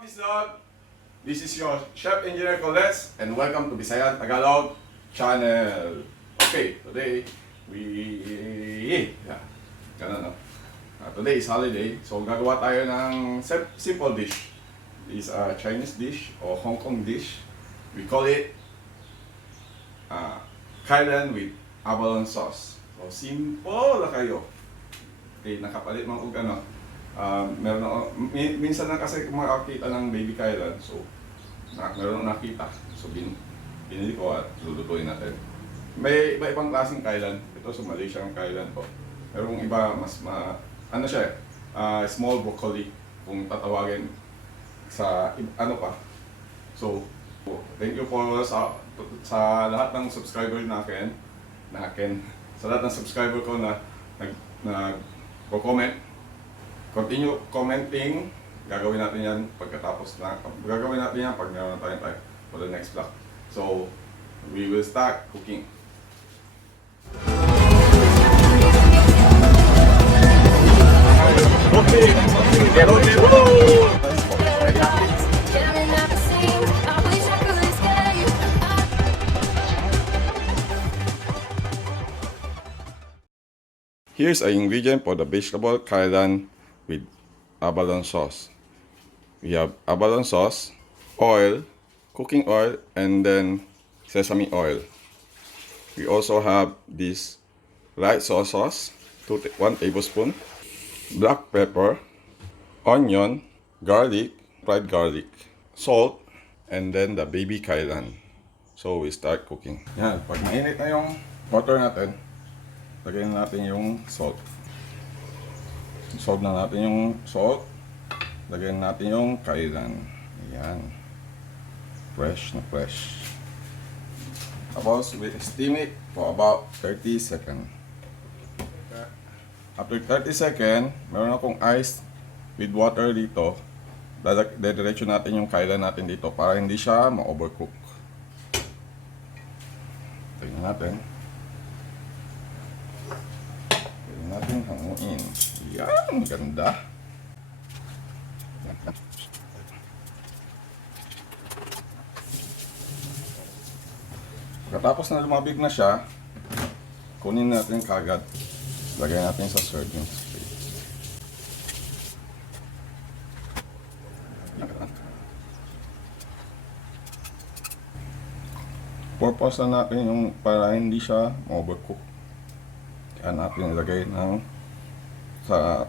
episode. This is your Chef Engineer Coles and welcome to Bisayan Tagalog channel. Okay, today today is holiday, so gagawa tayo ng simple dish. This is a Chinese dish or Hong Kong dish. We call it kailan with abalone sauce. So simple na kayo. Okay, nakapalit mo kung ano. Meron ako, minsan na kasi makakita ng baby kailan, so meron akong nakita, so binili ko at lulutuin natin. May iba-ibang klaseng kailan. Ito sa Malaysia ang kailan po. Merong iba mas ano siya, small broccoli kung tatawagin sa ano pa. So thank you for sa lahat ng subscriber natin, sa lahat ng subscriber ko na nag-comment. Continue commenting. Gagawin natin yan pagkatapos na. Gagawin natin yan pag meron na tayong time for the next vlog. So, we will start cooking. Okay. Here's an ingredient for the vegetable kailan with abalone sauce. We have abalone sauce, oil, cooking oil, and then sesame oil. We also have this light soy sauce, 1 tablespoon, black pepper, onion, garlic, fried garlic, salt, and then the baby kailan. So we start cooking. Yan, pag mainit na yung water natin, lagyan natin yung salt. Solve na natin yung salt. Lagyan natin yung kailan. Ayan. Fresh na fresh. Tapos, we steam it for about 30 seconds. After 30 seconds, meron akong ice with water dito. Dediretso natin yung kailan natin dito para hindi siya ma-overcook. Tingnan natin. Natin hanguin. Yan, ganda. Katapos na lumabig na siya, kunin natin kagad. Lagay natin sa serving tray. Purpose na natin yung para hindi siya overcook. Kaya natin ilagay sa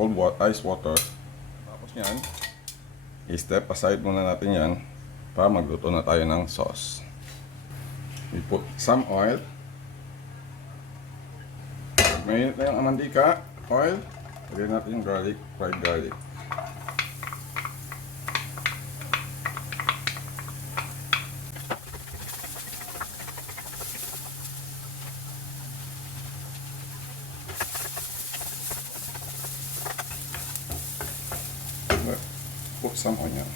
cold water, ice water. Tapos yan, i-step aside muna natin yan para magluto na tayo ng sauce. We put some oil. Pag mainit na yung mantika, oil, lagay natin yung garlic, fried garlic. Put some onion.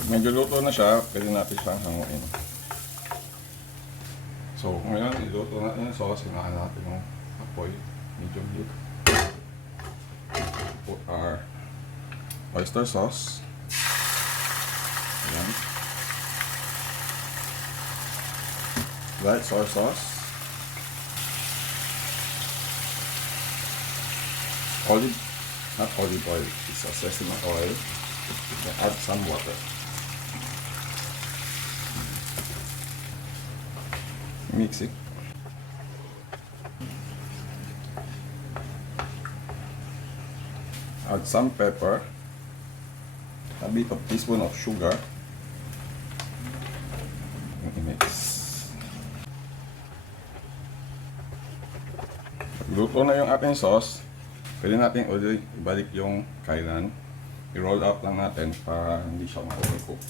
Pag medyo luto na siya, pwede natin siyang hanguin. So, ngayon, iluto natin yung sauce. Hinahan natin yung apoy. Medium heat. Put our oyster sauce. Ayan. Light soy sauce. Not olive oil. It's a sesame oil. You can add some water. Mix it. Add some pepper, a bit of teaspoon of sugar. Mix. Luto na yung ating sauce. Pwede natin ulit ibalik yung kailan. I-roll up lang natin para hindi siya ma-overcook.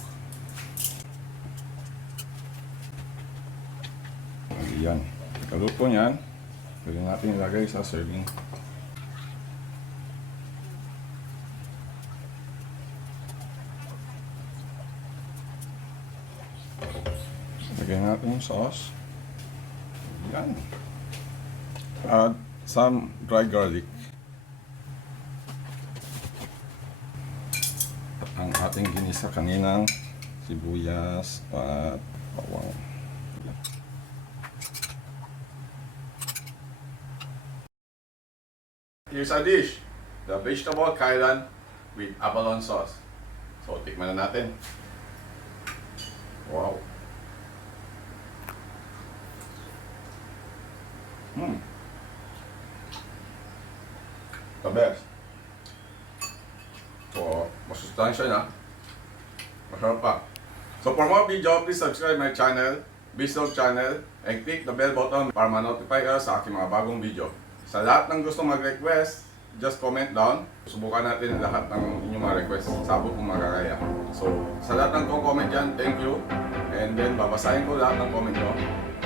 Ayan. Kaluto niyan. Pwede natin ilagay sa serving. Lagyan natin yung sauce. Yan. At some dry garlic. At ang ating ginisa kaninang sibuyas at bawang. Here's our dish. The vegetable kailan with abalone sauce. So, tikman na natin. Wow. The best. So, masustansya na. Masarap pa. So, for more video, please subscribe my channel, Bislog channel, and click the bell button para ma-notify ka sa aking mga bagong video. Sa lahat ng gusto mag-request, just comment down. Subukan natin lahat ng inyong mga request. Sabot kung makakaya. So, sa lahat ng comment dyan, thank you. And then, babasahin ko lahat ng comment nyo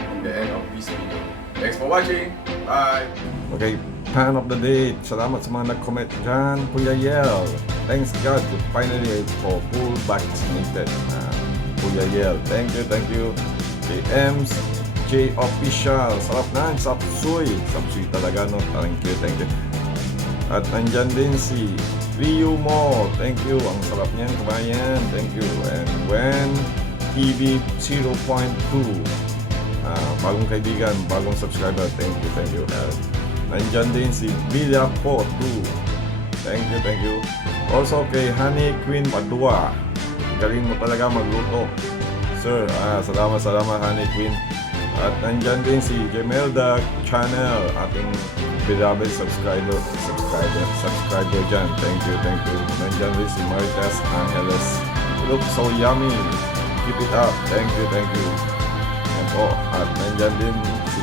in the end of this video. Thanks for watching. Bye! Okay, pan of the day. Salamat sa mga nag-comment dyan. Kuya Yel. Thanks God finally for full vaccinated. Kuya Yel. Thank you. Kay Ems J Official. Sarap na. Sapsuy. Sapsuy talaga, no? Thank you. At nandyan din si Ryu Mo. Thank you. Ang sarap niyan, kabayan. Thank you. And when TV 0.2. Bagong kaibigan, bagong subscriber. Thank you. Nandyan din si Villa Po 2. Thank you. Also kay Honey Queen Padua. Galing mo talaga magluto. Sir, salamat Honey Queen. At nandyan din si Gemelda Channel, ating beloved subscriber dyan. Thank you. Nandyan din si Maritas Angeles. Look so yummy. Keep it up. Thank you. Yan po. At nandyan din si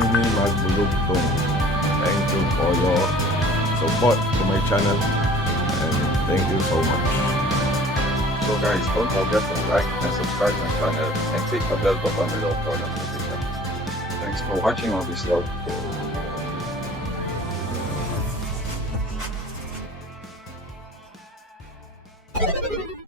Mimi Magbulugtong. Thank you for your support to my channel. And thank you so much. So guys, don't forget to like and subscribe my channel and click the bell button below for notifications. Thanks for watching on this vlog.